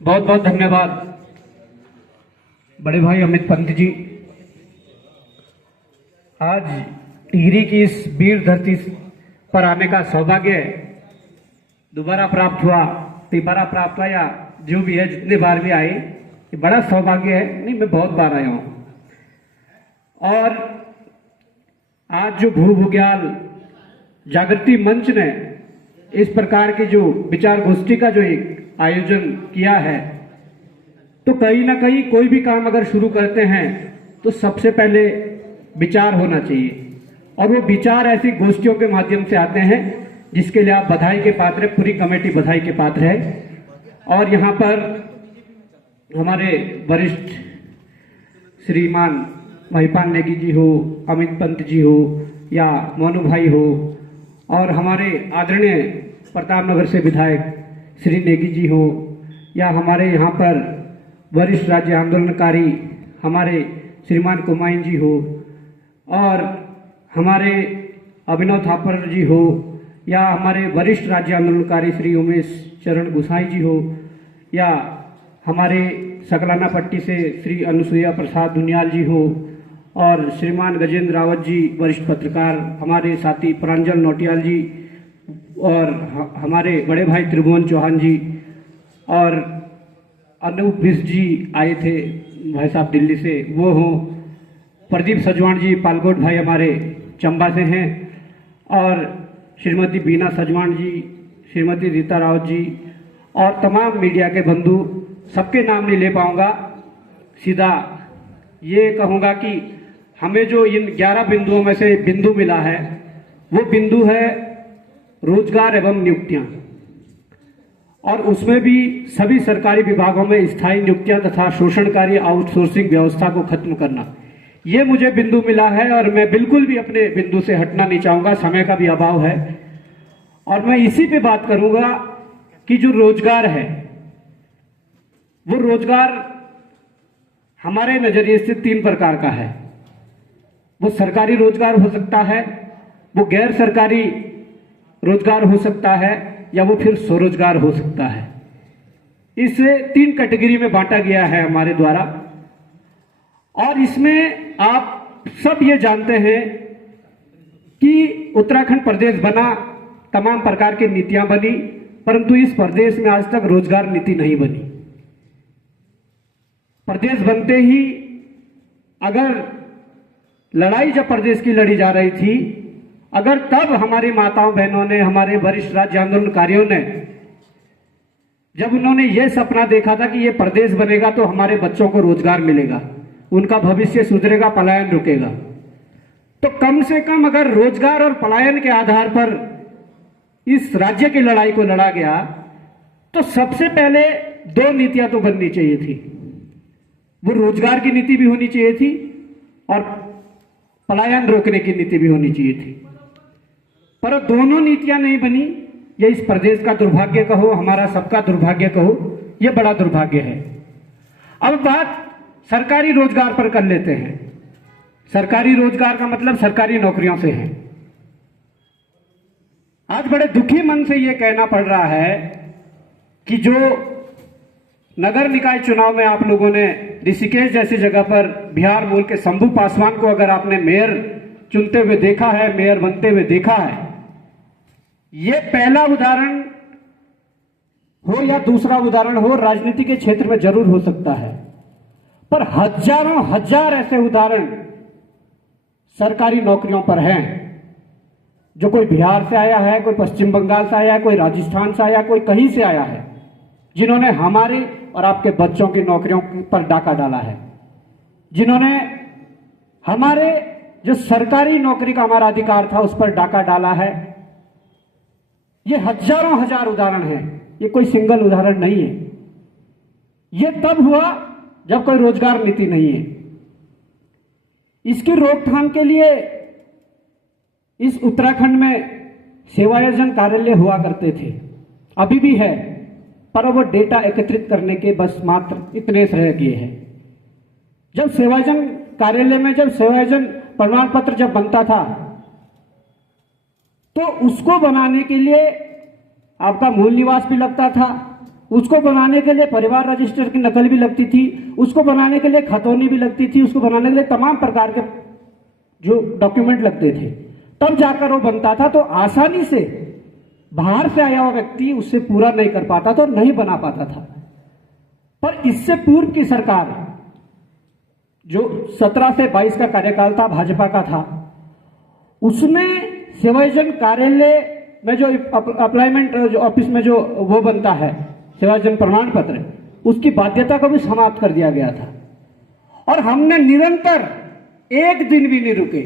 बहुत बहुत धन्यवाद बड़े भाई अमित पंत जी। आज टिहरी की इस वीर धरती पर आने का सौभाग्य दोबारा प्राप्त हुआ, तिबारा प्राप्त हुआ, या जो भी है जितने बार भी आए ये बड़ा सौभाग्य है। नहीं, मैं बहुत बार आया हूँ। और आज जो भू भूग्याल जागृति मंच ने इस प्रकार की जो विचार गोष्ठी का जो एक आयोजन किया है, तो कहीं ना कहीं कोई भी काम अगर शुरू करते हैं तो सबसे पहले विचार होना चाहिए, और वो विचार ऐसी गोष्ठियों के माध्यम से आते हैं जिसके लिए आप बधाई के पात्र हैं, पूरी कमेटी बधाई के पात्र है। और यहाँ पर हमारे वरिष्ठ श्रीमान महिपाल नेगी जी हो, अमित पंत जी हो, या मोनू भाई हो, और हमारे आदरणीय प्रतापनगर से विधायक श्री नेगी जी हो, या हमारे यहाँ पर वरिष्ठ राज्य आंदोलनकारी हमारे श्रीमान कुमाइन जी हो, और हमारे अभिनव थापर जी हो, या हमारे वरिष्ठ राज्य आंदोलनकारी श्री उमेश चरण गुसाई जी हो, या हमारे सकलाना पट्टी से श्री अनुसुईया प्रसाद दुनियाल जी हो, और श्रीमान गजेंद्र रावत जी वरिष्ठ पत्रकार, हमारे साथी प्रांजल नौटियाल जी, और हमारे बड़े भाई त्रिभुवन चौहान जी, और अनूप बिस जी आए थे भाई साहब दिल्ली से, वो हो, प्रदीप सजवान जी पालकोट भाई हमारे चंबा से हैं, और श्रीमती बीना सजवान जी, श्रीमती रीता रावत जी, और तमाम मीडिया के बंधु, सबके नाम नहीं ले पाऊंगा। सीधा ये कहूँगा कि हमें जो इन 11 बिंदुओं में से बिंदु मिला है वो बिंदु है रोजगार एवं नियुक्तियां, और उसमें भी सभी सरकारी विभागों में स्थायी नियुक्तियां तथा शोषणकारी आउटसोर्सिंग व्यवस्था को खत्म करना। ये मुझे बिंदु मिला है और मैं बिल्कुल भी अपने बिंदु से हटना नहीं चाहूंगा, समय का भी अभाव है। और मैं इसी पे बात करूंगा कि जो रोजगार है वो रोजगार हमारे नजरिए से 3 प्रकार का है। वो सरकारी रोजगार हो सकता है, वो गैर सरकारी रोजगार हो सकता है, या वो फिर स्वरोजगार हो सकता है। इसे 3 कैटेगरी में बांटा गया है हमारे द्वारा, और इसमें आप सब ये जानते हैं कि उत्तराखंड प्रदेश बना, तमाम प्रकार की नीतियां बनी, परंतु इस प्रदेश में आज तक रोजगार नीति नहीं बनी। प्रदेश बनते ही अगर लड़ाई जब प्रदेश की लड़ी जा रही थी, अगर तब हमारी माताओं बहनों ने, हमारे वरिष्ठ राज्य आंदोलनकारियों ने, जब उन्होंने ये सपना देखा था कि ये प्रदेश बनेगा तो हमारे बच्चों को रोजगार मिलेगा, उनका भविष्य सुधरेगा, पलायन रुकेगा, तो कम से कम अगर रोजगार और पलायन के आधार पर इस राज्य की लड़ाई को लड़ा गया तो सबसे पहले 2 नीतियां तो बननी चाहिए थी। वो रोजगार की नीति भी होनी चाहिए थी और पलायन रोकने की नीति भी होनी चाहिए थी, पर दोनों नीतियां नहीं बनी। ये इस प्रदेश का दुर्भाग्य कहो, हमारा सबका दुर्भाग्य कहो, ये बड़ा दुर्भाग्य है। अब बात सरकारी रोजगार पर कर लेते हैं। सरकारी रोजगार का मतलब सरकारी नौकरियों से है। आज बड़े दुखी मन से यह कहना पड़ रहा है कि जो नगर निकाय चुनाव में आप लोगों ने ऋषिकेश जैसी जगह पर बिहार मूल के शंभू पासवान को अगर आपने मेयर चुनते हुए देखा है, मेयर बनते हुए देखा है, ये पहला उदाहरण हो या दूसरा उदाहरण हो, राजनीति के क्षेत्र में जरूर हो सकता है, पर हजारों हजार ऐसे उदाहरण सरकारी नौकरियों पर हैं। जो कोई बिहार से आया है, कोई पश्चिम बंगाल से आया है, कोई राजस्थान से आया, कोई कहीं से आया है, जिन्होंने हमारे और आपके बच्चों की नौकरियों पर डाका डाला है, जिन्होंने हमारे जो सरकारी नौकरी का हमारा अधिकार था उस पर डाका डाला है। ये हजारों हजार उदाहरण हैं, ये कोई सिंगल उदाहरण नहीं है। ये तब हुआ जब कोई रोजगार नीति नहीं है। इसकी रोकथाम के लिए इस उत्तराखंड में सेवायोजन कार्यालय हुआ करते थे, अभी भी है, पर वो डेटा एकत्रित करने के बस मात्र इतने रह गए हैं। जब सेवायोजन कार्यालय में जब सेवायोजन प्रमाण पत्र जब बनता था तो उसको बनाने के लिए आपका मूल निवास भी लगता था उसको बनाने के लिए परिवार रजिस्टर की नकल भी लगती थी, उसको बनाने के लिए खतौनी भी लगती थी, उसको बनाने के लिए तमाम प्रकार के जो डॉक्यूमेंट लगते थे, तब जाकर वो बनता था। तो आसानी से बाहर से आया हुआ व्यक्ति उससे पूरा नहीं कर पाता था और नहीं बना पाता था। पर इससे पूर्व की सरकार जो 17 से 22 का कार्यकाल था भाजपा का था, उसमें सेवायोजन कार्यालय में जो अप्लाइमेंट जो ऑफिस में जो वो बनता है सेवायोजन प्रमाण पत्र, उसकी बाध्यता को भी समाप्त कर दिया गया था। और हमने निरंतर एक दिन भी नहीं रुके,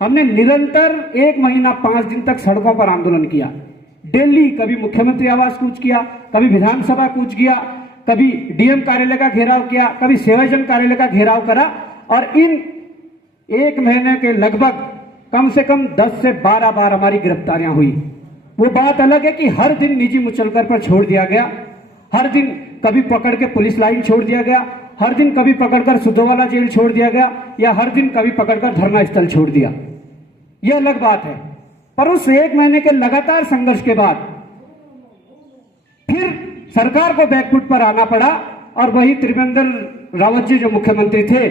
हमने निरंतर 1 महीना 5 दिन तक सड़कों पर आंदोलन किया। दिल्ली कभी मुख्यमंत्री आवास कूच किया, कभी विधानसभा कूच किया, कभी डीएम कार्यालय का घेराव किया, कभी सेवायोजन कार्यालय का घेराव करा। और इन 1 महीने के लगभग कम से कम 10 से 12 बार हमारी गिरफ्तारियां हुई। वो बात अलग है कि हर दिन निजी मुचलकर पर छोड़ दिया गया, हर दिन कभी पकड़ के पुलिस लाइन छोड़ दिया गया, हर दिन कभी पकड़कर सुधोवाला जेल छोड़ दिया गया, या हर दिन कभी पकड़कर धरना स्थल छोड़ दिया। यह अलग बात है। पर उस 1 महीने के लगातार संघर्ष के बाद फिर सरकार को बैकफुट पर आना पड़ा और वही त्रिवेंद्र रावत जी जो मुख्यमंत्री थे,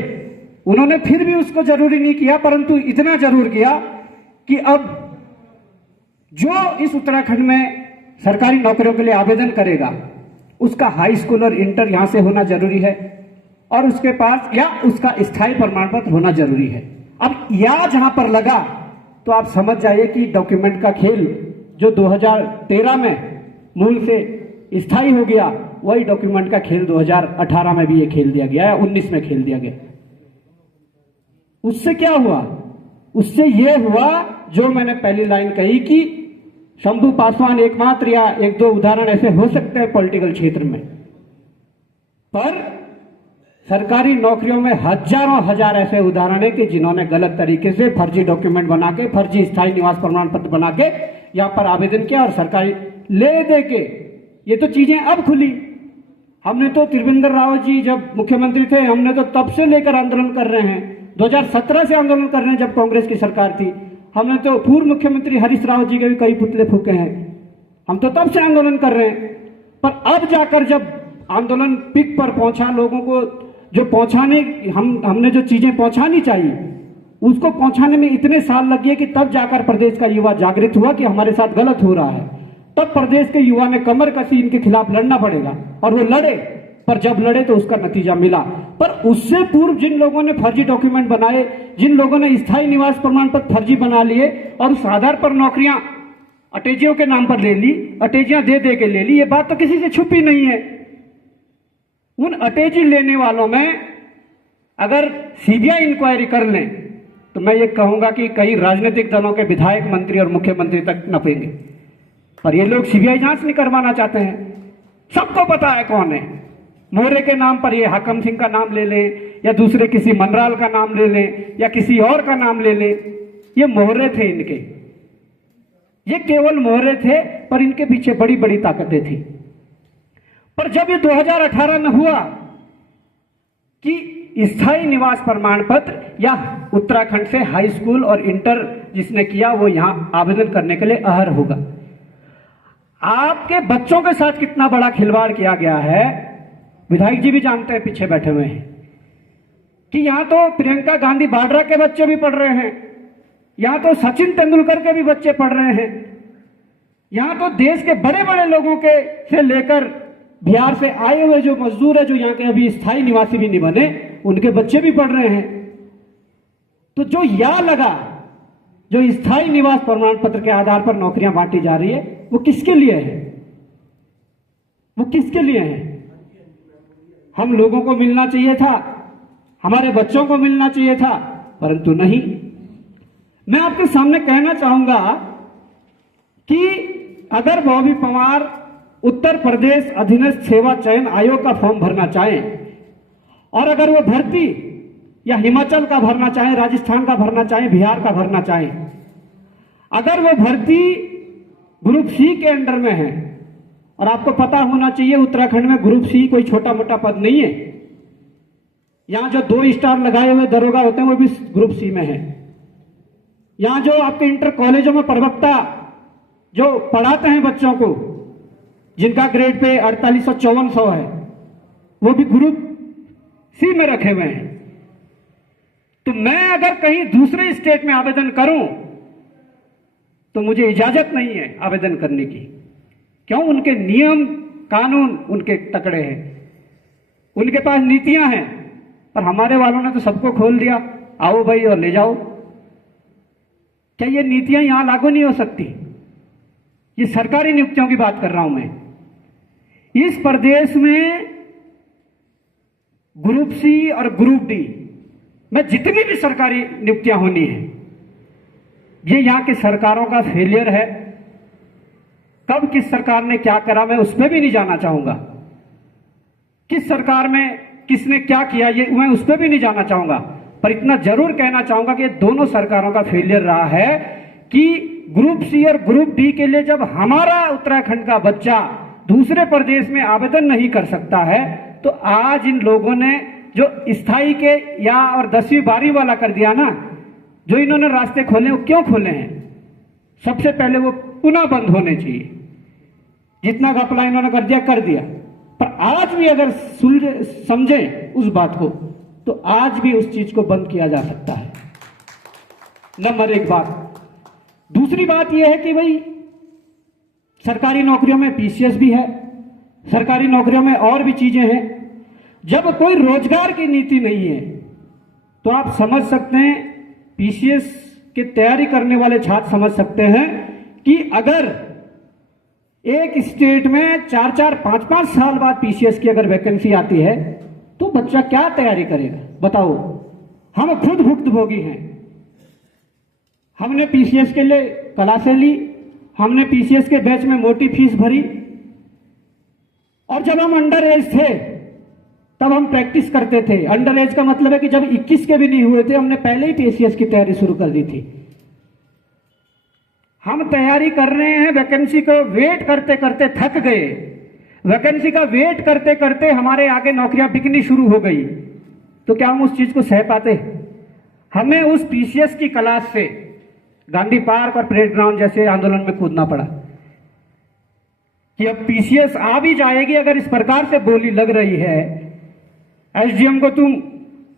उन्होंने फिर भी उसको जरूरी नहीं किया, परंतु इतना जरूर किया कि अब जो इस उत्तराखंड में सरकारी नौकरियों के लिए आवेदन करेगा उसका हाई स्कूल और इंटर यहां से होना जरूरी है, और उसके पास या उसका स्थायी प्रमाण पत्र होना जरूरी है। अब या जहां पर लगा तो आप समझ जाइए कि डॉक्यूमेंट का खेल जो 2013 में मूल से स्थायी हो गया, वही डॉक्यूमेंट का खेल 2018 में भी ये खेल दिया गया है, 19 में खेल दिया गया। उससे क्या हुआ? उससे यह हुआ जो मैंने पहली लाइन कही कि शंभू पासवान एकमात्र या 1-2 उदाहरण ऐसे हो सकते हैं पॉलिटिकल क्षेत्र में, पर सरकारी नौकरियों में हजारों हजार ऐसे उदाहरण है कि जिन्होंने गलत तरीके से फर्जी डॉक्यूमेंट बना के, फर्जी स्थायी निवास प्रमाण पत्र बना के यहां पर आवेदन किया और सरकारी ले दे के। ये तो चीजें अब खुली। हमने तो त्रिवेंद्र रावत जी जब मुख्यमंत्री थे, हमने तो तब से लेकर आंदोलन कर रहे हैं, 2017 से आंदोलन कर रहे हैं जब कांग्रेस की सरकार थी। हमने तो पूर्व मुख्यमंत्री हरीश रावत जी के भी कई पुतले फूके हैं, हम तो तब से आंदोलन कर रहे हैं। पर अब जाकर जब आंदोलन पीक पर पहुंचा, लोगों को जो पहुंचाने हमने जो चीजें पहुंचानी चाहिए उसको पहुंचाने में इतने साल लग गए कि तब जाकर प्रदेश का युवा जागृत हुआ कि हमारे साथ गलत हो रहा है। तब प्रदेश के युवा ने कमर कसी, इनके खिलाफ लड़ना पड़ेगा, और वो लड़े। पर जब लड़े तो उसका नतीजा मिला। पर उससे पूर्व जिन लोगों ने फर्जी डॉक्यूमेंट बनाए, जिन लोगों ने स्थायी निवास प्रमाण पत्र फर्जी बना लिए और उस आधार पर नौकरियां अटेजियों के नाम पर ले ली, अटेजियां दे दे के ले ली, ये बात तो किसी से छुपी नहीं है। उन अटेजी लेने वालों में अगर सीबीआई इंक्वायरी कर लें तो मैं ये कहूंगा कि कई राजनीतिक दलों के विधायक, मंत्री और मुख्यमंत्री तक नपेंगे। पर ये लोग सीबीआई जांच नहीं करवाना चाहते हैं। सबको पता है कौन है। मोहरे के नाम पर ये हाकम सिंह का नाम ले लें, या दूसरे किसी मनराल का नाम ले लें, या किसी और का नाम ले लें, ये मोहरे थे इनके, ये केवल मोहरे थे, पर इनके पीछे बड़ी बड़ी ताकतें थी। पर जब ये 2018 में हुआ कि स्थायी निवास प्रमाण पत्र या उत्तराखंड से हाई स्कूल और इंटर जिसने किया वो यहां आवेदन करने के लिए अहर होगा। आपके बच्चों के साथ कितना बड़ा खिलवाड़ किया गया है, विधायक जी भी जानते हैं, पीछे बैठे हुए हैं, कि यहां तो प्रियंका गांधी वाड्रा के बच्चे भी पढ़ रहे हैं, यहां तो सचिन तेंदुलकर के भी बच्चे पढ़ रहे हैं, यहां तो देश के बड़े बड़े लोगों के से लेकर बिहार से आए हुए जो मजदूर है, जो यहाँ के अभी स्थायी निवासी भी नहीं बने, उनके बच्चे भी पढ़ रहे हैं। तो जो या लगा, जो स्थायी निवास प्रमाण पत्र के आधार पर नौकरियां बांटी जा रही है, वो किसके लिए है? वो किसके लिए है? हम लोगों को मिलना चाहिए था, हमारे बच्चों को मिलना चाहिए था, परंतु नहीं। मैं आपके सामने कहना चाहूंगा कि अगर बॉबी पवार उत्तर प्रदेश अधीनस्थ सेवा चयन आयोग का फॉर्म भरना चाहें, और अगर वो भर्ती या हिमाचल का भरना चाहे, राजस्थान का भरना चाहे, बिहार का भरना चाहे, अगर वो भर्ती ग्रुप सी के अंडर में है, और आपको पता होना चाहिए उत्तराखंड में ग्रुप सी कोई छोटा मोटा पद नहीं है। यहां जो 2 स्टार लगाए हुए दरोगा होते हैं वो भी ग्रुप सी में है। यहां जो आपके इंटर कॉलेजों में प्रवक्ता जो पढ़ाते हैं बच्चों को, जिनका ग्रेड पे 4800-5400 है, वो भी ग्रुप सी में रखे हुए हैं। तो मैं अगर कहीं दूसरे स्टेट में आवेदन करूं तो मुझे इजाजत नहीं है आवेदन करने की। क्यों? उनके नियम कानून उनके तकड़े हैं, उनके पास नीतियां हैं, पर हमारे वालों ने तो सबको खोल दिया, आओ भाई और ले जाओ। क्या ये नीतियां यहां लागू नहीं हो सकती? ये सरकारी नियुक्तियों की बात कर रहा हूं मैं। इस प्रदेश में ग्रुप सी और ग्रुप डी में जितनी भी सरकारी नियुक्तियां होनी है, ये यहां की सरकारों का फेलियर है। कब किस सरकार ने क्या करा मैं उस पर भी नहीं जाना चाहूंगा, किस सरकार में किसने क्या किया ये मैं उस पर भी नहीं जाना चाहूंगा, पर इतना जरूर कहना चाहूंगा कि दोनों सरकारों का फेलियर रहा है कि ग्रुप सी और ग्रुप डी के लिए जब हमारा उत्तराखंड का बच्चा दूसरे प्रदेश में आवेदन नहीं कर सकता है, तो आज इन लोगों ने जो स्थायी के या और 10वीं 12वीं वाला कर दिया ना, जो इन्होंने रास्ते खोले वो क्यों खोले हैं? सबसे पहले वो पुनः बंद होने चाहिए। जितना घपला इन्होंने कर दिया कर दिया, पर आज भी अगर समझे उस बात को तो आज भी उस चीज को बंद किया जा सकता है। नंबर एक बात। दूसरी बात यह है कि भाई सरकारी नौकरियों में पीसीएस भी है, सरकारी नौकरियों में और भी चीजें हैं। जब कोई रोजगार की नीति नहीं है तो आप समझ सकते हैं, पीसीएस की तैयारी करने वाले छात्र समझ सकते हैं कि अगर एक स्टेट में 4-4, 5-5 साल बाद पीसीएस की अगर वैकेंसी आती है तो बच्चा क्या तैयारी करेगा बताओ। हम खुद भुक्तभोगी हैं। हमने पीसीएस के लिए क्लासें ली, हमने पीसीएस के बैच में मोटी फीस भरी, और जब हम अंडर एज थे तब हम प्रैक्टिस करते थे। अंडर एज का मतलब है कि जब 21 के भी नहीं हुए थे हमने पहले ही पीसीएस की तैयारी शुरू कर दी थी। हम तैयारी कर रहे हैं, वैकेंसी को वेट करते करते थक गए, वैकेंसी का वेट करते करते हमारे आगे नौकरियां बिकनी शुरू हो गई, तो क्या हम उस चीज को सह पाते? हमें उस पीसीएस की क्लास से गांधी पार्क और परेड ग्राउंड जैसे आंदोलन में कूदना पड़ा कि अब पीसीएस आ भी जाएगी। अगर इस प्रकार से बोली लग रही है, एसडीएम को तुम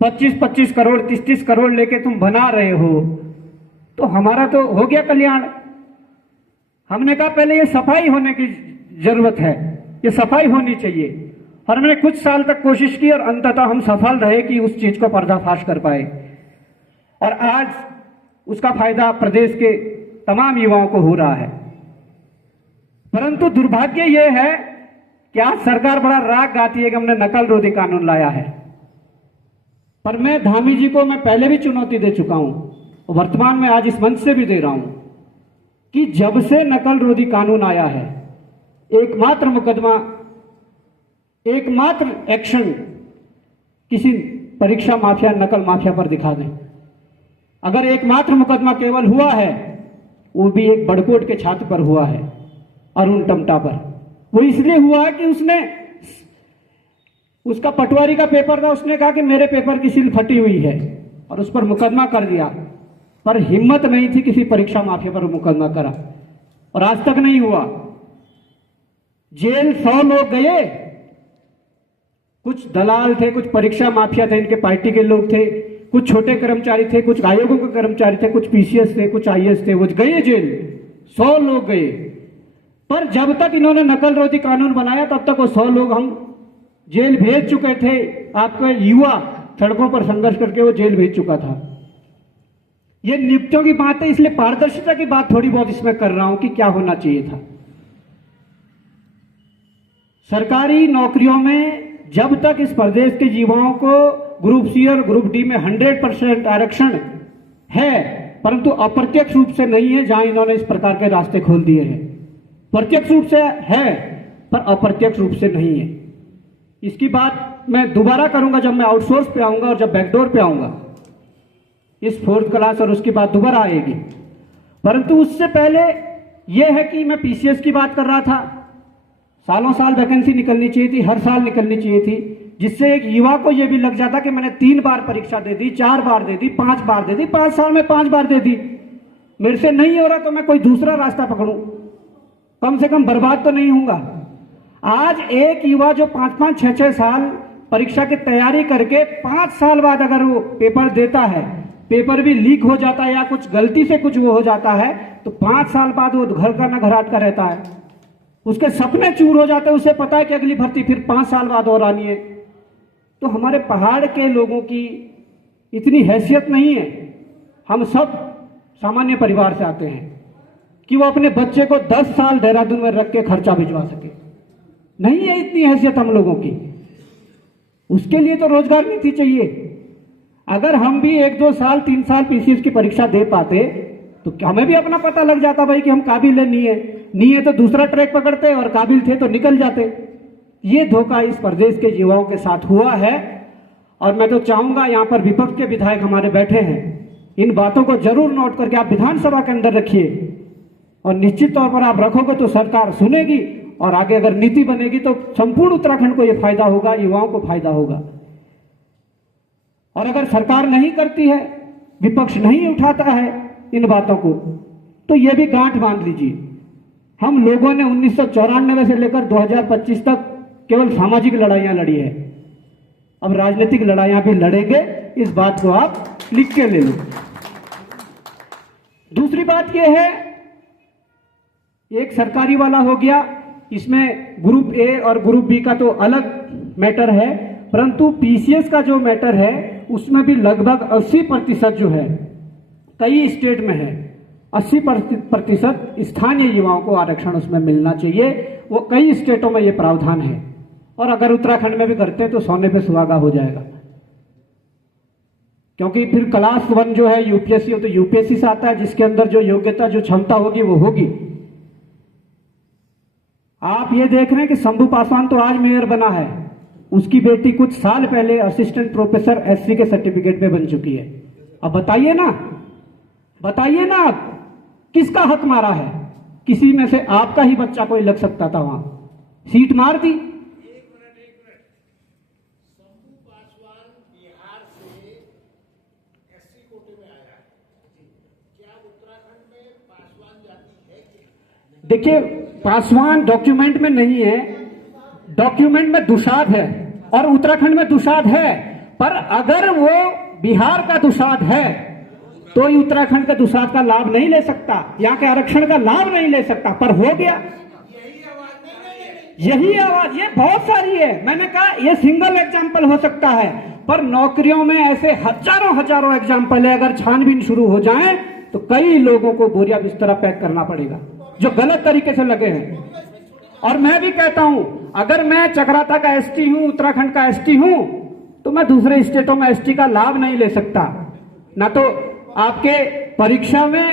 25-25 करोड़ 30-30 करोड़ लेके तुम बना रहे हो, तो हमारा तो हो गया कल्याण। हमने कहा पहले ये सफाई होने की जरूरत है, ये सफाई होनी चाहिए, और हमने कुछ साल तक कोशिश की और अंततः हम सफल रहे कि उस चीज को पर्दाफाश कर पाए, और आज उसका फायदा प्रदेश के तमाम युवाओं को हो रहा है। परंतु दुर्भाग्य यह है कि आज सरकार बड़ा राग गाती है कि हमने नकल रोधी कानून लाया है, पर मैं धामी जी को मैं पहले भी चुनौती दे चुका हूं, वर्तमान में आज इस मंच से भी दे रहा हूं कि जब से नकल रोधी कानून आया है, एकमात्र मुकदमा, एकमात्र एक्शन किसी परीक्षा माफिया नकल माफिया पर दिखा दें। अगर एकमात्र मुकदमा केवल हुआ है वो भी एक बड़कोट के छात्र पर हुआ है, अरुण टमटा पर। वो इसलिए हुआ कि उसने, उसका पटवारी का पेपर था, उसने कहा कि मेरे पेपर की सील फटी हुई है और उस पर मुकदमा कर दिया, पर हिम्मत नहीं थी किसी परीक्षा माफिया पर मुकदमा करा, और आज तक नहीं हुआ। जेल 100 लोग गए, कुछ दलाल थे, कुछ परीक्षा माफिया थे, इनके पार्टी के लोग थे, कुछ छोटे कर्मचारी थे, कुछ आयोगों के कर्मचारी थे, कुछ पीसीएस थे, कुछ आईएएस थे, वो गए जेल, 100 लोग गए। पर जब तक इन्होंने नकल रोधी कानून बनाया तब तक वो 100 लोग हम जेल भेज चुके थे। आपका युवा सड़कों पर संघर्ष करके वो जेल भेज चुका था। ये नियुक्तियों की बात है, इसलिए पारदर्शिता की बात थोड़ी बहुत इसमें कर रहा हूं कि क्या होना चाहिए था। सरकारी नौकरियों में जब तक इस प्रदेश के युवाओं को ग्रुप सी और ग्रुप डी में 100% आरक्षण है, परंतु अप्रत्यक्ष रूप से नहीं है, जहां इन्होंने इस प्रकार के रास्ते खोल दिए हैं। प्रत्यक्ष रूप से है पर अप्रत्यक्ष रूप से नहीं है। इसकी बात मैं दोबारा करूंगा जब मैं आउटसोर्स पे आऊंगा और जब बैकडोर पे आऊंगा, इस 4th क्लास, और उसकी बात दोबारा आएगी। परंतु उससे पहले यह है कि मैं पीसीएस की बात कर रहा था। सालों साल वैकेंसी निकलनी चाहिए थी, हर साल निकलनी चाहिए थी, जिससे एक युवा को यह भी लग जाता कि मैंने 3 बार परीक्षा दे दी, 4 बार दे दी, 5 बार दे दी, 5 साल में 5 बार दे दी, मेरे से नहीं हो रहा तो मैं कोई दूसरा रास्ता पकड़ूं, कम से कम बर्बाद तो नहीं होऊंगा। आज एक युवा जो 5-5, 6-6 साल परीक्षा की तैयारी करके 5 साल बाद अगर वो पेपर देता है, पेपर भी लीक हो जाता है या कुछ गलती से कुछ वो हो जाता है, तो 5 साल बाद वो घर का ना घराट का रहता है, उसके सपने चूर हो जाते हैं। उसे पता है कि अगली भर्ती फिर 5 साल बाद और आनी है। तो हमारे पहाड़ के लोगों की इतनी हैसियत नहीं है, हम सब सामान्य परिवार से आते हैं, कि वो अपने बच्चे को 10 साल देहरादून में रख के खर्चा भिजवा सके। नहीं है इतनी हैसियत हम लोगों की। उसके लिए तो रोजगार नीति चाहिए। अगर हम भी 1-2 साल 3 साल पीसीएस की परीक्षा दे पाते तो हमें भी अपना पता लग जाता भाई कि हम काबिल है, नहीं है तो दूसरा ट्रैक पकड़ते, और काबिल थे तो निकल जाते। ये धोखा इस प्रदेश के युवाओं के साथ हुआ है। और मैं तो चाहूंगा, यहाँ पर विपक्ष के विधायक हमारे बैठे हैं, इन बातों को जरूर नोट करके आप विधानसभा के अंदर रखिए, और निश्चित तौर पर आप रखोगे तो सरकार सुनेगी, और आगे अगर नीति बनेगी तो संपूर्ण उत्तराखंड को यह फायदा होगा, युवाओं को फायदा होगा। और अगर सरकार नहीं करती है, विपक्ष नहीं उठाता है इन बातों को, तो यह भी गांठ बांध लीजिए। हम लोगों ने 1994 से लेकर 2025 तक केवल सामाजिक लड़ाइयां लड़ी है, अब राजनीतिक लड़ाइयां भी लड़ेंगे। इस बात को आप लिख के ले लो। दूसरी बात यह है, एक सरकारी वाला हो गया, इसमें ग्रुप ए और ग्रुप बी का तो अलग मैटर है, परंतु पीसीएस का जो मैटर है उसमें भी लगभग 80% जो है कई स्टेट में है, 80% स्थानीय युवाओं को आरक्षण उसमें मिलना चाहिए। वो कई स्टेटों में ये प्रावधान है, और अगर उत्तराखंड में भी करते हैं तो सोने पे सुहागा हो जाएगा। क्योंकि फिर क्लास 1 जो है यूपीएससी हो तो यूपीएससी से आता है, जिसके अंदर जो योग्यता जो क्षमता होगी वो होगी। आप ये देख रहे हैं कि शंभू पासवान तो आज मेयर बना है, उसकी बेटी कुछ साल पहले असिस्टेंट प्रोफेसर एससी के सर्टिफिकेट पे बन चुकी है। अब बताइए ना आप किसका हक मारा है? किसी में से आपका ही बच्चा कोई लग सकता था, वहां सीट मार दी। देखिए, पासवान डॉक्यूमेंट में नहीं है, डॉक्यूमेंट में दुसाध है, और उत्तराखंड में दुसाध है। पर अगर वो बिहार का दुसाध है तो ही उत्तराखंड के दुसाध का लाभ नहीं ले सकता, यहाँ के आरक्षण का लाभ नहीं ले सकता। पर हो गया यही आवाज, ये बहुत सारी है। मैंने कहा ये सिंगल एग्जाम्पल हो सकता है, पर नौकरियों में ऐसे हजारों एग्जाम्पल है। अगर छानबीन शुरू हो जाए तो कई लोगों को बोरिया बिस्तरा पैक करना पड़ेगा जो गलत तरीके से लगे हैं। और मैं भी कहता हूं, अगर मैं चकराता का एसटी हूं, उत्तराखंड का एसटी हूं, तो मैं दूसरे स्टेटों में एसटी का लाभ नहीं ले सकता। ना तो आपके परीक्षा में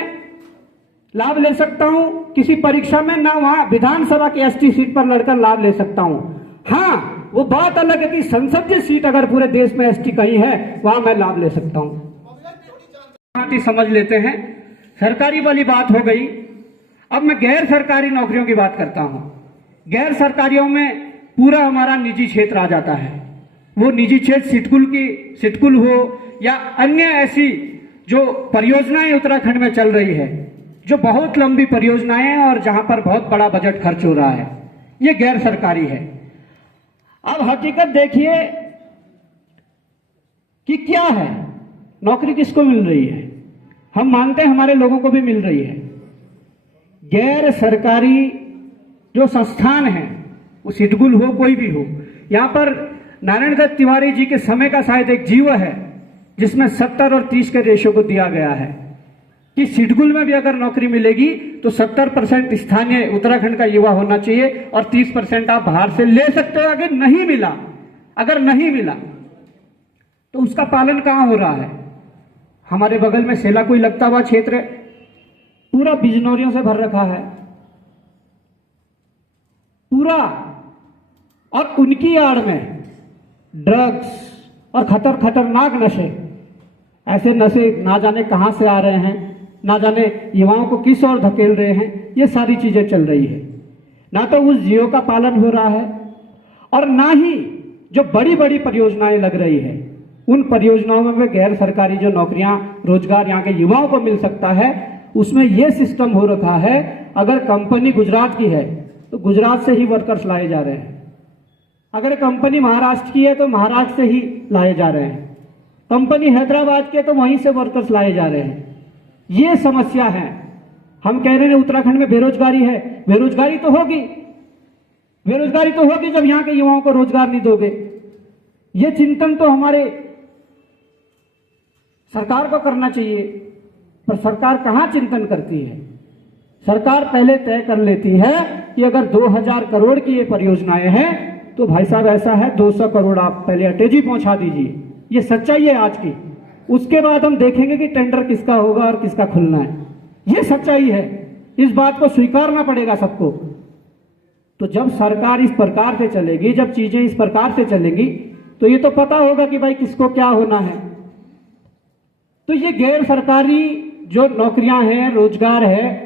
लाभ ले सकता हूं किसी परीक्षा में, ना वहां विधानसभा की एसटी सीट पर लड़कर लाभ ले सकता हूं। हाँ, वो बात अलग है कि संसदीय सीट अगर पूरे देश में एसटी कहीं है, वहां मैं लाभ ले सकता हूं। समझ लेते हैं, सरकारी वाली बात हो गई। अब मैं गैर सरकारी नौकरियों की बात करता हूं। गैर सरकारियों में पूरा हमारा निजी क्षेत्र आ जाता है। वो निजी क्षेत्र सिटकुल हो या अन्य ऐसी जो परियोजनाएं उत्तराखंड में चल रही है, जो बहुत लंबी परियोजनाएं हैं और जहां पर बहुत बड़ा बजट खर्च हो रहा है, ये गैर सरकारी है। अब हकीकत देखिए कि क्या है, नौकरी किसको मिल रही है? हम मानते हैं हमारे लोगों को भी मिल रही है। गैर सरकारी जो संस्थान है, वो सिटकुल हो कोई भी हो, यहां पर नारायण दत्त तिवारी जी के समय का शायद एक जीव है जिसमें 70 और 30 के रेशियो को दिया गया है कि सिटकुल में भी अगर नौकरी मिलेगी तो 70% स्थानीय उत्तराखंड का युवा होना चाहिए और 30% आप बाहर से ले सकते हो। अगर नहीं मिला तो उसका पालन कहां हो रहा है? हमारे बगल में सेला कोई लगता हुआ क्षेत्र पूरा बिजनौरियों से भर रखा है पूरा, और उनकी आड़ में ड्रग्स और खतरनाक नशे, ऐसे नशे ना जाने कहां से आ रहे हैं, ना जाने युवाओं को किस ओर धकेल रहे हैं। ये सारी चीजें चल रही है। ना तो उस जियो का पालन हो रहा है, और ना ही जो बड़ी बड़ी परियोजनाएं लग रही है, उन परियोजनाओं में भी गैर सरकारी जो नौकरियां, रोजगार यहाँ के युवाओं को मिल सकता है, उसमें यह सिस्टम हो रखा है। अगर कंपनी गुजरात की है तो गुजरात से ही वर्कर्स लाए जा रहे हैं। अगर कंपनी महाराष्ट्र की है तो महाराष्ट्र से ही लाए जा रहे हैं। कंपनी हैदराबाद की है तो वहीं से वर्कर्स लाए जा रहे हैं। ये समस्या है। हम कह रहे हैं उत्तराखंड में बेरोजगारी है, बेरोजगारी तो होगी, बेरोजगारी तो होगी जब यहां के युवाओं को रोजगार नहीं दोगे। ये चिंतन तो हमारे सरकार को करना चाहिए, पर सरकार कहां चिंतन करती है। सरकार पहले तय कर लेती है कि अगर 2000 करोड़ की ये परियोजनाएं हैं तो भाई साहब ऐसा है 200 करोड़ आप पहले अटैची पहुंचा दीजिए। ये सच्चाई है आज की। उसके बाद हम देखेंगे कि टेंडर किसका होगा और किसका खुलना है। ये सच्चाई है, इस बात को स्वीकारना पड़ेगा सबको। तो जब सरकार इस प्रकार से चलेगी, जब चीजें इस प्रकार से चलेंगी, तो ये तो पता होगा कि भाई किसको क्या होना है। तो ये गैर सरकारी जो नौकरियां हैं, रोजगार है,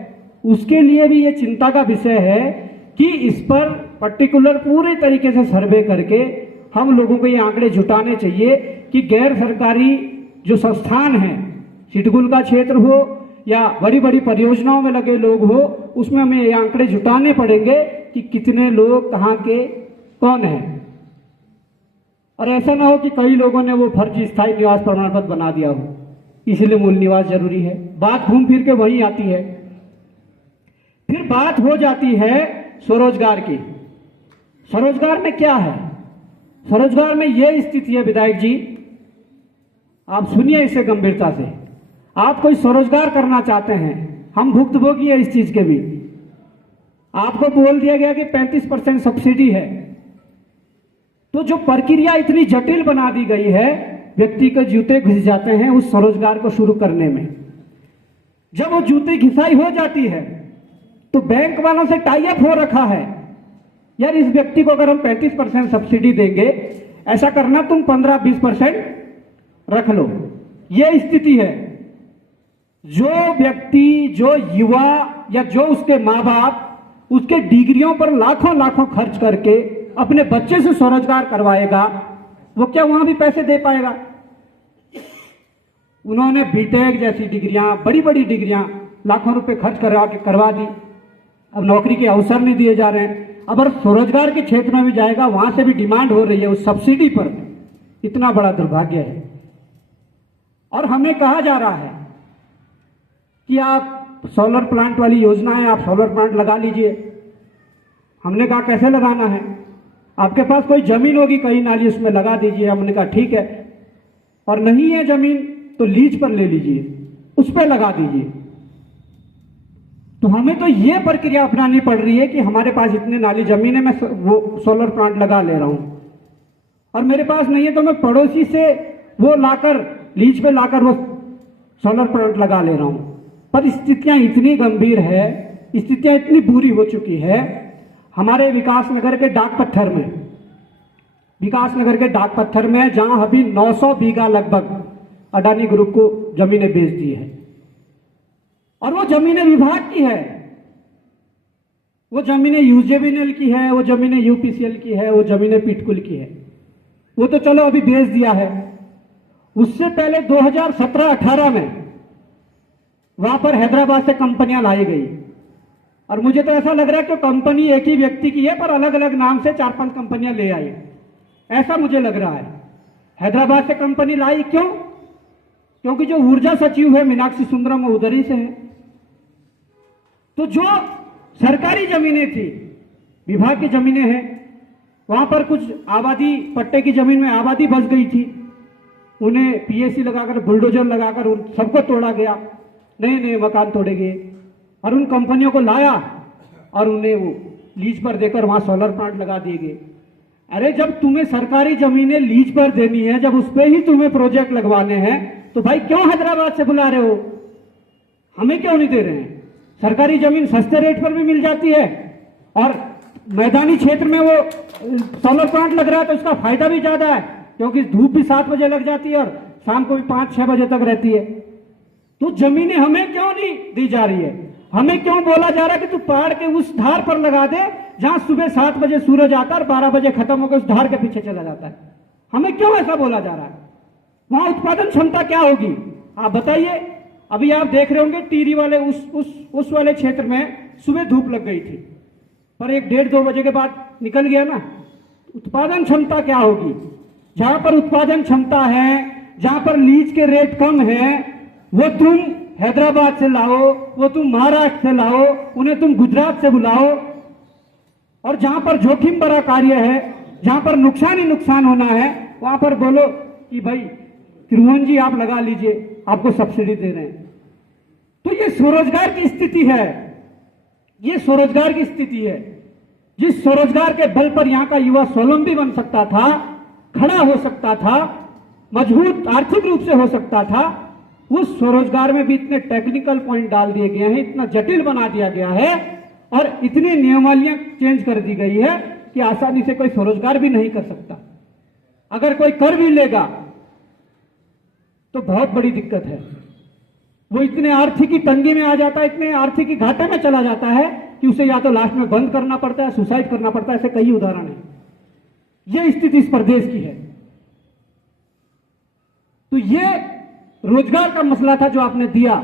उसके लिए भी ये चिंता का विषय है कि इस पर पर्टिकुलर पूरे तरीके से सर्वे करके हम लोगों को ये आंकड़े जुटाने चाहिए कि गैर सरकारी जो संस्थान हैं, सिटगुल का क्षेत्र हो या बड़ी बड़ी परियोजनाओं में लगे लोग हो, उसमें हमें ये आंकड़े जुटाने पड़ेंगे कि कितने लोग कहाँ के कौन हैं। और ऐसा ना हो कि कई लोगों ने वो फर्जी स्थायी निवास प्रमाण पत्र बना दिया हो, इसलिए मूल निवास जरूरी है। बात घूम फिर के वहीं आती है। फिर बात हो जाती है स्वरोजगार की। स्वरोजगार में क्या है? स्वरोजगार में यह स्थिति है विधायक जी, आप सुनिए इसे गंभीरता से। आप कोई स्वरोजगार करना चाहते हैं, हम भुक्तभोगी है इस चीज के भी। आपको बोल दिया गया कि 35% सब्सिडी है, तो जो प्रक्रिया इतनी जटिल बना दी गई है, व्यक्ति के जूते घिस जाते हैं उस स्वरोजगार को शुरू करने में। जब वो जूते घिसाई हो जाती है तो बैंक वालों से टाई अप हो रखा है, यार इस व्यक्ति को अगर हम 35% सब्सिडी देंगे, ऐसा करना तुम 15-20% रख लो। यह स्थिति है। जो व्यक्ति, जो युवा या जो उसके माँ बाप उसके डिग्रियों पर लाखों लाखों खर्च करके अपने बच्चे से स्वरोजगार करवाएगा, वो क्या वहां भी पैसे दे पाएगा? उन्होंने बीटेक जैसी डिग्रियां, बड़ी बड़ी डिग्रियां लाखों रुपए खर्च करवा दी, अब नौकरी के अवसर नहीं दिए जा रहे हैं। अब अगर स्वरोजगार के क्षेत्र में भी जाएगा, वहां से भी डिमांड हो रही है उस सब्सिडी पर। इतना बड़ा दुर्भाग्य है। और हमें कहा जा रहा है कि आप सोलर प्लांट वाली योजना है, आप सोलर प्लांट लगा लीजिए। हमने कहा कैसे लगाना है? आपके पास कोई जमीन होगी कहीं नाली, उसमें लगा दीजिए। हमने कहा ठीक है। और नहीं है जमीन तो लीज पर ले लीजिए, उस पर लगा दीजिए। तो हमें तो ये प्रक्रिया अपनानी पड़ रही है कि हमारे पास इतने नाली जमीन है, मैं वो सोलर प्लांट लगा ले रहा हूं, और मेरे पास नहीं है तो मैं पड़ोसी से वो लाकर लीज पे लाकर वो सोलर प्लांट लगा ले रहा हूं। पर स्थितियां इतनी गंभीर है, स्थितियां इतनी बुरी हो चुकी है। हमारे विकासनगर के डाक पत्थर में, विकासनगर के डाक पत्थर में जहां अभी 900 बीघा लगभग अडानी ग्रुप को जमीनें बेच दी है, और वो जमीनें विभाग की है, वो जमीनें यूजेबीएनएल की है, वो जमीनें यूपीसीएल की है, वो जमीनें पिटकुल की है। वो तो चलो अभी बेच दिया है। उससे पहले 2017-18 में वहां पर हैदराबाद से कंपनियां लाई गई, और मुझे तो ऐसा लग रहा है कि कंपनी एक ही व्यक्ति की है, पर अलग अलग नाम से 4-5 कंपनियां ले आई, ऐसा मुझे लग रहा है। हैदराबाद से कंपनी लाई क्यों? क्योंकि जो ऊर्जा सचिव है मीनाक्षी सुंदरम वो उधर ही से है। तो जो सरकारी जमीनें थी, विभाग की जमीनें हैं, वहां पर कुछ आबादी, पट्टे की जमीन में आबादी बस गई थी, उन्हें पीएसी लगाकर, बुलडोजर लगाकर उन सबको तोड़ा गया, नए नए मकान तोड़े गए, और उन कंपनियों को लाया और उन्हें वो लीज पर देकर वहां सोलर प्लांट लगा दिए गए। अरे जब तुम्हें सरकारी जमीनें लीज पर देनी है, जब उस पर ही तुम्हें प्रोजेक्ट लगवाने हैं, तो भाई क्यों हैदराबाद से बुला रहे हो? हमें क्यों नहीं दे रहे हैं? सरकारी जमीन सस्ते रेट पर भी मिल जाती है, और मैदानी क्षेत्र में वो सोलर प्लांट लग रहा है तो उसका फायदा भी ज्यादा है, क्योंकि धूप भी 7 बजे लग जाती है और शाम को भी 5-6 बजे तक रहती है। तो जमीनें हमें क्यों नहीं दी जा रही है? हमें क्यों बोला जा रहा है कि तू पहाड़ के उस धार पर लगा दे जहां सुबह 7 बजे सूरज आता है और 12 बजे खत्म होकर उस धार के पीछे चला जाता है? हमें क्यों ऐसा बोला जा रहा है? वहां उत्पादन क्षमता क्या होगी आप बताइए। अभी आप देख रहे होंगे टीरी वाले उस वाले क्षेत्र में सुबह धूप लग गई थी, पर 1-1:30-2 बजे के बाद निकल गया ना, उत्पादन क्षमता क्या होगी? जहां पर उत्पादन क्षमता है, जहां पर लीज के रेट कम है, वो तुम हैदराबाद से लाओ, वो तुम महाराष्ट्र से लाओ, उन्हें तुम गुजरात से बुलाओ। और जहां पर जोखिम भरा कार्य है, जहां पर नुकसान ही नुकसान होना है, वहां पर बोलो कि भाई त्रिभुवन जी आप लगा लीजिए, आपको सब्सिडी दे रहे हैं। तो ये स्वरोजगार की स्थिति है, ये स्वरोजगार की स्थिति है। जिस स्वरोजगार के बल पर यहां का युवा स्वावलंबी बन सकता था, खड़ा हो सकता था, मजबूत आर्थिक रूप से हो सकता था, उस स्वरोजगार में भी इतने टेक्निकल पॉइंट डाल दिए गए हैं, इतना जटिल बना दिया गया है और इतनी नियमावलियां चेंज कर दी गई है कि आसानी से कोई स्वरोजगार भी नहीं कर सकता। अगर कोई कर भी लेगा तो बहुत बड़ी दिक्कत है। वो इतने आर्थिकी तंगी में आ जाता है, इतने आर्थिकी घाटे में चला जाता है कि उसे या तो लास्ट में बंद करना पड़ता है, सुसाइड करना पड़ता है। ऐसे कई उदाहरण हैं। ये स्थिति इस प्रदेश की है। तो ये रोजगार का मसला था जो आपने दिया।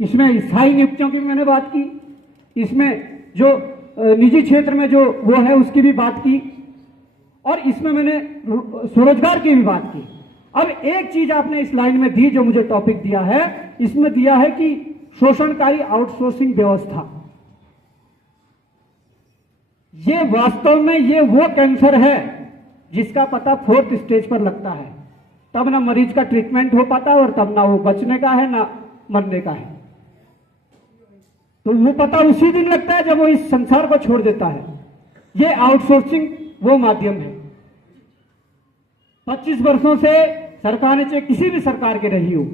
इसमें स्थायी नियुक्तियों की भी मैंने बात की, इसमें जो निजी क्षेत्र में जो वो है उसकी भी बात की, और इसमें मैंने स्वरोजगार की भी बात की। अब एक चीज आपने इस लाइन में दी जो मुझे टॉपिक दिया है, इसमें दिया है कि शोषणकारी आउटसोर्सिंग व्यवस्था। ये वास्तव में ये वो कैंसर है जिसका पता 4th स्टेज पर लगता है। तब ना मरीज का ट्रीटमेंट हो पाता और तब ना वो बचने का है ना मरने का है। तो वो पता उसी दिन लगता है जब वो इस संसार को छोड़ देता है। ये आउटसोर्सिंग वो माध्यम है। 25 वर्षों से सरकारें, चाहे किसी भी सरकार के रही हो,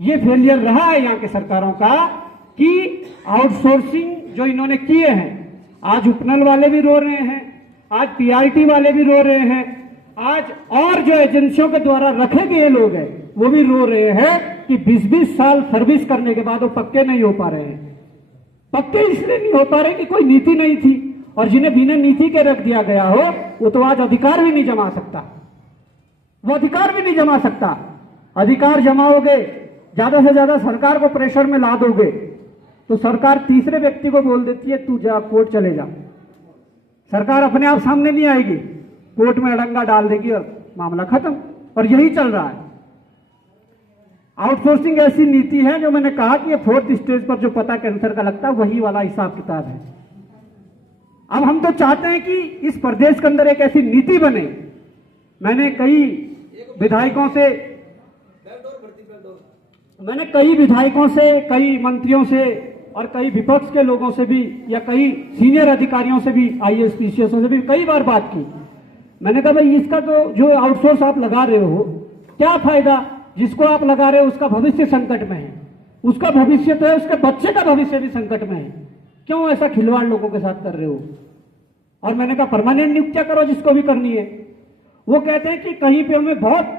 ये फेलियर रहा है यहाँ के सरकारों का कि आउटसोर्सिंग जो इन्होंने किए हैं, आज उपनल वाले भी रो रहे हैं, आज पीआरटी वाले भी रो रहे हैं, आज और जो एजेंसियों के द्वारा रखे गए लोग हैं वो भी रो रहे हैं कि 20-20 साल सर्विस करने के बाद वो पक्के नहीं हो पा रहे हैं। पक्के इसलिए नहीं हो पा रहे कि कोई नीति नहीं थी, और जिन्हें बिना नीति के रख दिया गया हो वो तो आज अधिकार भी नहीं जमा सकता। वो अधिकार भी नहीं जमा सकता। अधिकार जमाओगे, ज्यादा से ज्यादा सरकार को प्रेशर में ला दोगे तो सरकार तीसरे व्यक्ति को बोल देती है तू जा कोर्ट चले जा। सरकार अपने आप सामने नहीं आएगी, कोर्ट में अड़ंगा डाल देगी और मामला खत्म। और यही चल रहा है। आउटसोर्सिंग ऐसी नीति है जो मैंने कहा कि ये 4th स्टेज पर जो पता कैंसर का लगता है वही वाला हिसाब किताब है। अब हम तो चाहते हैं कि इस प्रदेश के अंदर एक ऐसी नीति बने। मैंने कई विधायकों से, कई मंत्रियों से और कई विपक्ष के लोगों से भी, या कई सीनियर अधिकारियों से भी, आईएएस पीसीएस से भी कई बार बात की। मैंने कहा भाई इसका तो जो आउटसोर्स आप लगा रहे हो क्या फायदा? जिसको आप लगा रहे हो उसका भविष्य संकट में है, उसका भविष्य तो है, उसके बच्चे का भविष्य भी संकट में है। क्यों ऐसा खिलवाड़ लोगों के साथ कर रहे हो? और मैंने कहा परमानेंट नियुक्तियां करो जिसको भी करनी है। वो कहते हैं कि कहीं पे हमें बहुत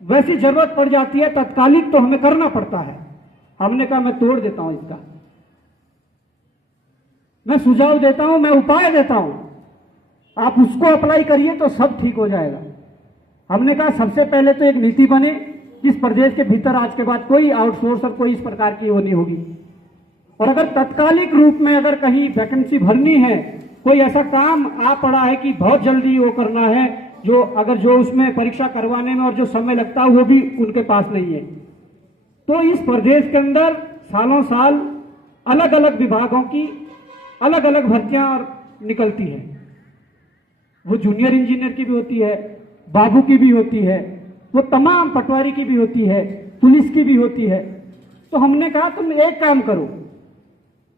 वैसी जरूरत पड़ जाती है तत्कालिक तो हमें करना पड़ता है। हमने कहा मैं तोड़ देता हूं इसका, मैं सुझाव देता हूं, मैं उपाय देता हूं, आप उसको अप्लाई करिए तो सब ठीक हो जाएगा। हमने कहा सबसे पहले तो एक नीति बने जिस प्रदेश के भीतर आज के बाद कोई आउटसोर्स और कोई इस प्रकार की वो नहीं होगी। और अगर तत्कालिक रूप में अगर कहीं वैकेंसी भरनी है, कोई ऐसा काम आ पड़ा है कि बहुत जल्दी वो करना है, जो अगर जो उसमें परीक्षा करवाने में और जो समय लगता है वो भी उनके पास नहीं है, तो इस प्रदेश के अंदर सालों साल अलग अलग विभागों की अलग अलग भर्तियां निकलती है। वो जूनियर इंजीनियर की भी होती है, बाबू की भी होती है, वो तमाम पटवारी की भी होती है, पुलिस की भी होती है। तो हमने कहा तुम एक काम करो,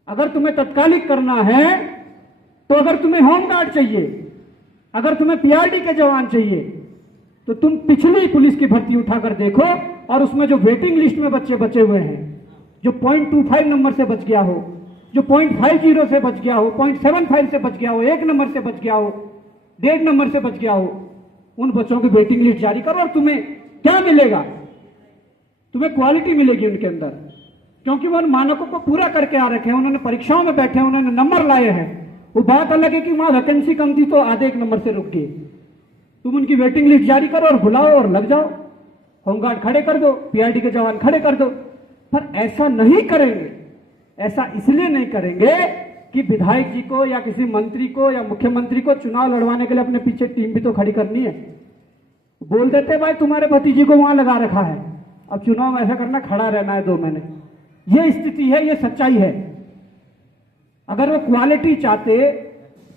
अगर तुम्हें तत्कालिक करना है तो अगर तुम्हें होमगार्ड चाहिए, अगर तुम्हें पीआरडी के जवान चाहिए, तो तुम पिछली पुलिस की भर्ती उठाकर देखो और उसमें जो वेटिंग लिस्ट में बच्चे बचे हुए हैं, जो 0.25 नंबर से बच गया हो, जो 0.50 से बच गया हो, 0.75 से बच गया हो, 1 नंबर से बच गया हो, 1.5 नंबर से बच गया हो, उन बच्चों की वेटिंग लिस्ट जारी करो। और तुम्हें क्या मिलेगा? तुम्हें क्वालिटी मिलेगी उनके अंदर, क्योंकि वो उन मानकों को पूरा करके आ रखे हैं, उन्होंने परीक्षाओं में बैठे हैं, उन्होंने नंबर लाए हैं। वो बात अलग है कि वहां वैकेंसी कम थी तो आधे 1 नंबर से रुक गए। तुम उनकी वेटिंग लिस्ट जारी करो और बुलाओ और लग जाओ, होमगार्ड खड़े कर दो, पीआरडी के जवान खड़े कर दो। पर ऐसा नहीं करेंगे। ऐसा इसलिए नहीं करेंगे कि विधायक जी को या किसी मंत्री को या मुख्यमंत्री को चुनाव लड़वाने के लिए अपने पीछे टीम भी तो खड़ी करनी है। बोल देते भाई तुम्हारे भतीजी को वहां लगा रखा है, अब चुनाव में ऐसा करना, खड़ा रहना है 2 महीने। ये स्थिति है, ये सच्चाई है। अगर वो क्वालिटी चाहते,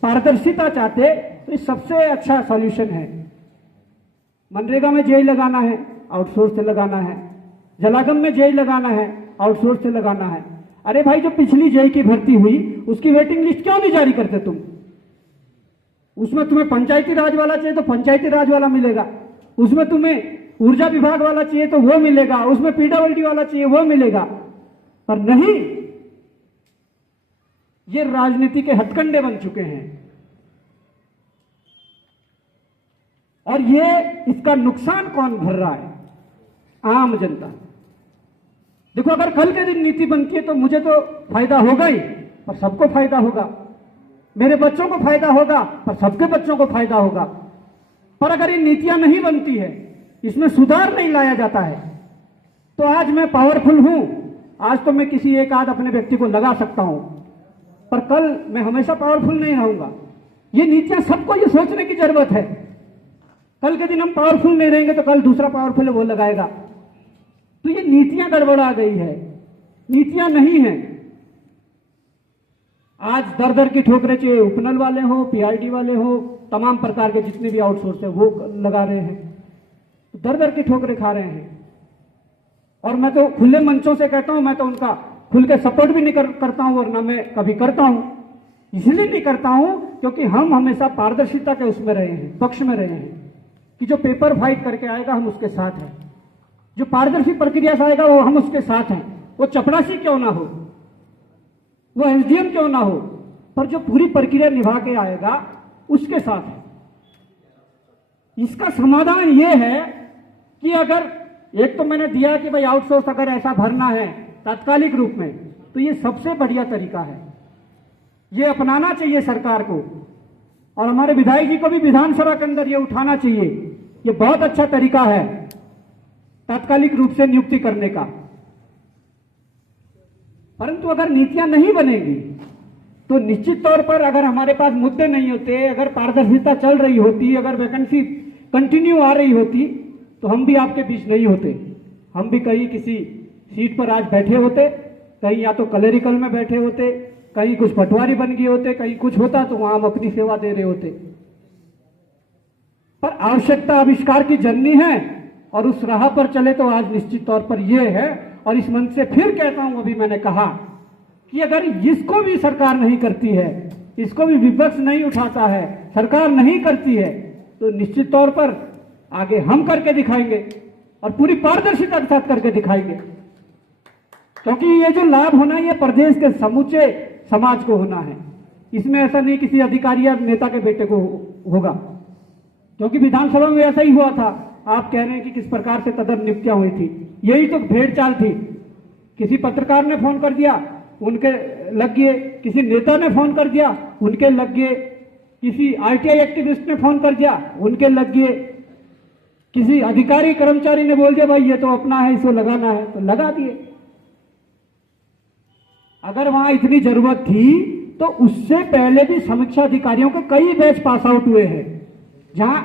पारदर्शिता चाहते, तो ये सबसे अच्छा सॉल्यूशन है। मनरेगा में जेई लगाना है, आउटसोर्स से लगाना है। जलागम में जेई लगाना है, आउटसोर्स से लगाना है। अरे भाई, जो पिछली जेई की भर्ती हुई उसकी वेटिंग लिस्ट क्यों नहीं जारी करते तुम? उसमें तुम्हें पंचायती राज वाला चाहिए तो पंचायती राज वाला मिलेगा, उसमें तुम्हें ऊर्जा विभाग वाला चाहिए तो वो मिलेगा, उसमें पीडब्ल्यूडी वाला चाहिए वो मिलेगा। पर नहीं, ये राजनीति के हथकंडे बन चुके हैं और ये इसका नुकसान कौन भर रहा है? आम जनता। देखो, अगर कल के दिन नीति बनती है तो मुझे तो फायदा होगा ही, पर सबको फायदा होगा। मेरे बच्चों को फायदा होगा, पर सबके बच्चों को फायदा होगा। पर अगर ये नीतियां नहीं बनती है, इसमें सुधार नहीं लाया जाता है, तो आज मैं पावरफुल हूं, आज तो मैं किसी एक आध अपने व्यक्ति को लगा सकता हूं, पर कल मैं हमेशा पावरफुल नहीं रहूंगा। ये नीतियां सबको ये सोचने की जरूरत है। कल के दिन हम पावरफुल नहीं रहेंगे तो कल दूसरा पावरफुल है वो लगाएगा। तो ये नीतियां गड़बड़ा गई है, नीतियां नहीं है। आज दर दर की ठोकरें चाहिए, उपनल वाले हो, पीआईडी वाले हो, तमाम प्रकार के जितने भी आउटसोर्स है वो लगा रहे हैं, दर दर की ठोकरें खा रहे हैं। और मैं तो खुले मंचों से कहता हूं, मैं तो उनका खुल के सपोर्ट भी नहीं करता हूं और ना मैं कभी करता हूं। इसलिए नहीं करता हूं क्योंकि हम हमेशा पारदर्शिता के उसमें रहे हैं, पक्ष में रहे हैं कि जो पेपर फाइट करके आएगा हम उसके साथ हैं, जो पारदर्शी प्रक्रिया से आएगा वो हम उसके साथ हैं। वो चपरासी क्यों ना हो, वो एसडीएम क्यों ना हो, पर जो पूरी प्रक्रिया निभा के आएगा उसके साथ है। इसका समाधान ये है कि अगर एक तो मैंने दिया कि भाई आउटसोर्स अगर ऐसा भरना है तात्कालिक रूप में, तो ये सबसे बढ़िया तरीका है, ये अपनाना चाहिए सरकार को। और हमारे विधायक जी को भी विधानसभा के अंदर ये उठाना चाहिए। ये बहुत अच्छा तरीका है तात्कालिक रूप से नियुक्ति करने का। परंतु अगर नीतियां नहीं बनेगी तो निश्चित तौर पर अगर हमारे पास मुद्दे नहीं होते, अगर पारदर्शिता चल रही होती, अगर वैकेंसी कंटिन्यू आ रही होती, तो हम भी आपके बीच नहीं होते। हम भी कहीं किसी सीट पर आज बैठे होते, कहीं या तो क्लरिकल में बैठे होते, कहीं कुछ पटवारी बन गए होते, कहीं कुछ होता तो वहां हम अपनी सेवा दे रहे होते। पर आवश्यकता आविष्कार की जननी है और उस राह पर चले तो आज निश्चित तौर पर यह है। और इस मंच से फिर कहता हूं, अभी मैंने कहा कि अगर इसको भी सरकार नहीं करती है, इसको भी विपक्ष नहीं उठाता है, सरकार नहीं करती है, तो निश्चित तौर पर आगे हम करके दिखाएंगे और पूरी पारदर्शिता के साथ करके दिखाएंगे। क्योंकि ये जो लाभ होना है ये प्रदेश के समूचे समाज को होना है। इसमें ऐसा नहीं किसी अधिकारी या नेता के बेटे को होगा, क्योंकि विधानसभा में ऐसा ही हुआ था। आप कह रहे हैं कि किस प्रकार से तदर नियुक्तियां हुई थी, यही तो भेड़ चाल थी। किसी पत्रकार ने फोन कर दिया, उनके लग गए, किसी नेता ने फोन कर दिया, उनके लग गए, किसी आईटीआई एक्टिविस्ट ने फोन कर दिया, उनके लग गए, किसी अधिकारी कर्मचारी ने बोल दिया भाई ये तो अपना है, इसको लगाना है, तो लगा दिए। अगर वहां इतनी जरूरत थी तो उससे पहले भी समीक्षा अधिकारियों के कई बैच पास आउट हुए हैं, जहां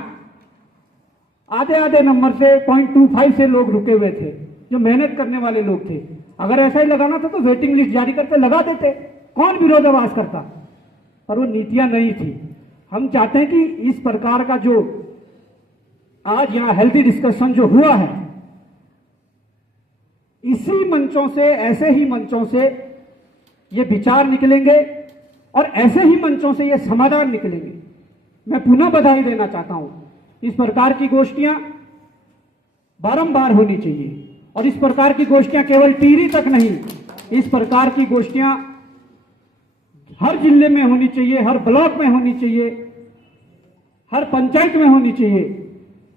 आधे आधे नंबर से 0.25 से लोग रुके हुए थे, जो मेहनत करने वाले लोग थे। अगर ऐसा ही लगाना था तो वेटिंग लिस्ट जारी करके लगा देते, कौन विरोधाभास करता। पर वो नीतियां नहीं थी। हम चाहते हैं कि इस प्रकार का जो आज यहां हेल्थी डिस्कशन जो हुआ है, इसी मंचों से, ऐसे ही मंचों से ये विचार निकलेंगे और ऐसे ही मंचों से ये समाधान निकलेंगे। मैं पुनः बधाई देना चाहता हूं। इस प्रकार की गोष्ठियां बारंबार होनी चाहिए और इस प्रकार की गोष्ठियां केवल टिहरी तक नहीं, इस प्रकार की गोष्ठियां हर जिले में होनी चाहिए, हर ब्लॉक में होनी चाहिए, हर पंचायत में होनी चाहिए।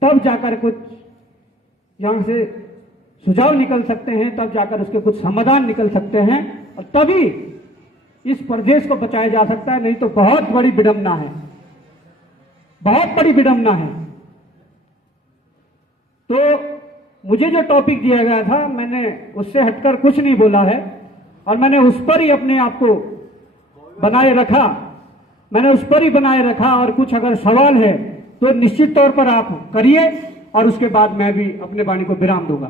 तब जाकर कुछ यहां से सुझाव निकल सकते हैं, तब जाकर उसके कुछ समाधान निकल सकते हैं और तभी इस प्रदेश को बचाया जा सकता है। नहीं तो बहुत बड़ी विडंबना है, बहुत बड़ी विडंबना है। तो मुझे जो टॉपिक दिया गया था, मैंने उससे हटकर कुछ नहीं बोला है और मैंने उस पर ही अपने आप को बनाए रखा, मैंने उस पर ही बनाए रखा। और कुछ अगर सवाल है तो निश्चित तौर पर आप करिए और उसके बाद मैं भी अपने वाणी को विराम दूंगा।